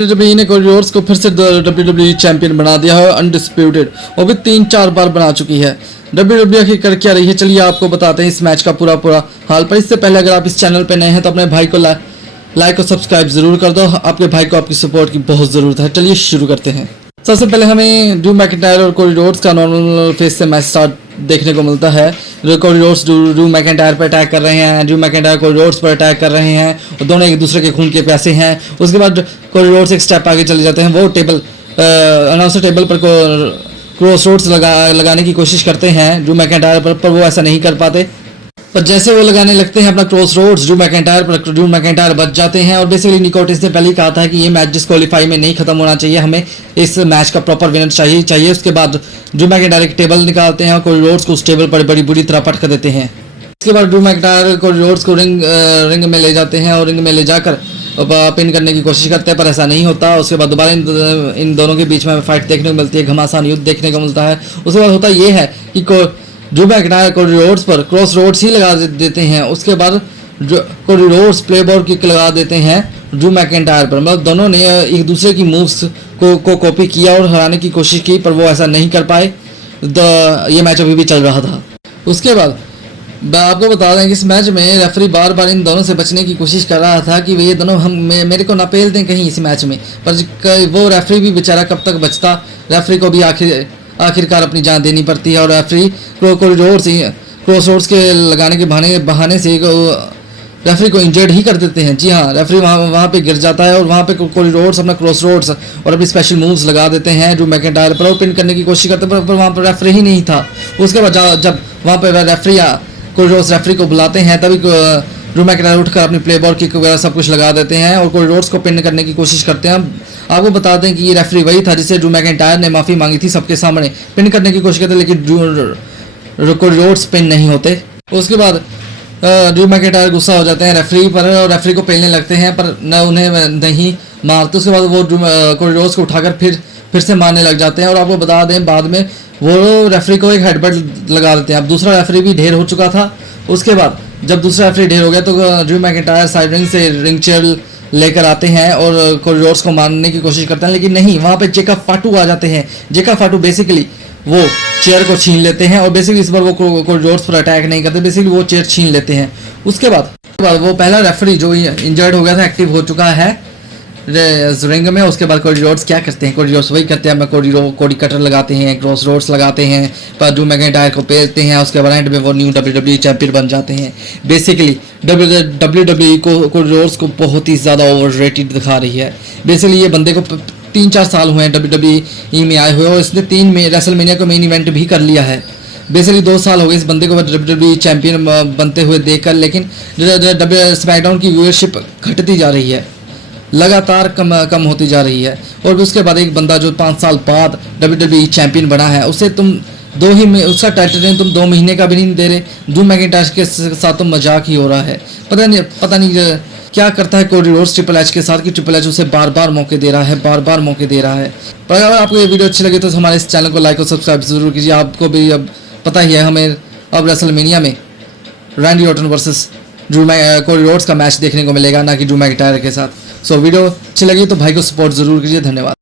WWE ने Cody Rhodes को फिर से WWE चैंपियन बना दिया है, अनडिस्प्यूटेड। वो भी 3-4 बार बना चुकी है। WWE आखिर कर क्या रही है, चलिए आपको बताते हैं इस मैच का पूरा हाल। पर इससे पहले अगर आप इस चैनल पे नए हैं तो अपने भाई को लाइक और सब्सक्राइब जरूर कर दो। आपके भाई को आपकी सपोर्ट की बहुत ज़रूरत है। चलिए शुरू करते हैं। सबसे पहले हमें ड्रू मैकिंटायर और कोडी रोड्स का नॉर्मल फेस से मैच स्टार्ट देखने को मिलता है। कोडी रोड्स ड्रू मैकिंटायर पर अटैक कर रहे हैं, ड्रू मैकिंटायर कोडी रोड्स पर अटैक कर रहे हैं और दोनों एक दूसरे के खून के प्यासे हैं। उसके बाद कोडी रोड्स एक स्टेप आगे चले जाते हैं। वो अनाउंसर टेबल पर क्रॉस रोड्स लगाने की कोशिश करते हैं ड्रू मैकिंटायर पर वो ऐसा नहीं कर पाते। पर जैसे वो लगाने लगते हैं अपना क्रॉस रोड्स ड्रू मैकिंटायर बच जाते हैं। और बेसिकली निको ओटिस ने पहले ही कहा था कि ये मैच डिस्क्वालीफाई में नहीं खत्म होना चाहिए, हमें इस मैच का प्रॉपर विनर चाहिए। उसके बाद ड्रू मैकिंटायर एक टेबल निकालते हैं और कोडी रोड्स को उस टेबल पर बड़ी बुरी तरह पटक देते हैं। इसके बाद ड्रू मैकिंटायर कोडी रोड्स को रिंग में ले जाते हैं और रिंग में ले जाकर पिन करने की कोशिश करते हैं, पर ऐसा नहीं होता। उसके बाद दोबारा इन दोनों के बीच में फाइट देखने को मिलती है, घमासान युद्ध देखने को मिलता है। उसके बाद होता ये है कि ड्रू मैकिंटायर कोडी रोड्स पर क्रॉस रोड्स ही लगा देते हैं। उसके बाद कोडी रोड्स प्लेबॉल किक लगा देते हैं ड्रू मैकिंटायर पर। मतलब दोनों ने एक दूसरे की मूव्स को कॉपी किया और हराने की कोशिश की, पर वो ऐसा नहीं कर पाए। ये मैच अभी भी चल रहा था। उसके बाद आपको बता दें कि इस मैच में रेफरी बार बार इन दोनों से बचने की कोशिश कर रहा था कि ये दोनों मेरे को ना पेल दें कहीं इस मैच में, पर वो रेफरी भी बेचारा कब तक बचता। रेफरी को भी आखिरकार अपनी जान देनी पड़ती है और रेफरी क्रॉस रोड्स के लगाने के बहाने से रेफरी को इंजर्ड ही कर देते हैं। जी हाँ, रेफरी वहाँ पे गिर जाता है और वहाँ पे कोडी रोड्स अपना क्रॉस रोड्स और अपनी स्पेशल मूव्स लगा देते हैं ड्रू मैकिंटायर पर और पिन करने की कोशिश करते हैं, पर वहाँ पर रेफरी ही नहीं था। उसके बाद जब वहाँ पर कोडी रोड्स रेफरी को बुलाते हैं तभी ड्रू मैकिंटायर उठकर अपनी प्ले बॉल किक वगैरह सब कुछ लगा देते हैं और कोडी रोड्स को पिन करने की कोशिश करते हैं। आपको बता दें कि ये रेफरी वही था जिससे ड्रू मैकिंटायर ने माफ़ी मांगी थी सबके सामने, पिन करने की कोशिश करते लेकिन कोडी रोड्स पिन नहीं होते। उसके बाद ड्रू मैकिंटायर गुस्सा हो जाते हैं रेफरी पर और रेफरी को पेलने लगते हैं, पर न उन्हें नहीं मारते। उसके बाद वो कोडी रोड्स को उठाकर फिर से मारने लग जाते हैं और आपको बता दें बाद में वो रेफरी को एक हेडबट लगा देते हैं। अब दूसरा रेफरी भी ढेर हो चुका था। उसके बाद जब दूसरा रेफरी ढेर हो गया तो ड्रू मैकिंटायर साइड रिंग से रिंग चेयर लेकर आते हैं और कोडी रोड्स को मारने की कोशिश करते हैं, लेकिन नहीं, वहाँ पे जेकब फाटू आ जाते हैं। जेकब फाटू बेसिकली वो चेयर को छीन लेते हैं और बेसिकली इस बार वो कोडी रोड्स पर अटैक नहीं करते, बेसिकली वो चेयर छीन लेते हैं। उसके बाद वो पहला रेफरी जो इंजर्ड हो गया था एक्टिव हो चुका है रिंग में। उसके बाद कोडी रोड्स क्या करते हैं, कोडी रोड्स वही करते हैं, कोडी कटर लगाते हैं, क्रॉस रोड्स लगाते हैं, पर ड्रू मैकिंटायर को पेलते हैं। उसके बाद एंड में वो न्यू WWE चैंपियन बन जाते हैं। बेसिकली WWE को कोडी रोड्स को बहुत ही ज़्यादा ओवररेटेड दिखा रही है। बेसिकली ये बंदे को 3-4 साल हुए हैं WWE में आए हुए और इसने 3 में रेसलमेनिया को मेन इवेंट भी कर लिया है। बेसिकली 2 साल हो गए इस बंदे को WWE चैंपियन बनते हुए देखकर, लेकिन स्मैकडाउन की व्यूअरशिप घटती जा रही है, लगातार कम होती जा रही है। और उसके बाद एक बंदा जो 5 साल बाद WWE चैंपियन बना है उसे तुम उसका टाइटल तुम 2 महीने का भी नहीं दे रहे। ड्रू मैकिंटायर के साथ तो मजाक ही हो रहा है। पता नहीं क्या करता है कोडी रोड्स ट्रिपल एच के साथ कि ट्रिपल एच उसे बार बार मौके दे रहा है। पर अगर आपको ये वीडियो अच्छी लगी तो हमारे इस चैनल को लाइक और सब्सक्राइब जरूर कीजिए। आपको भी अब पता ही है हमें अब रेसलमेनिया में Randy Orton versus Cody Rhodes का मैच देखने को मिलेगा, ना कि ड्रू मैकिंटायर के साथ। सो वीडियो अच्छी लगी तो भाई को सपोर्ट जरूर कीजिए। धन्यवाद।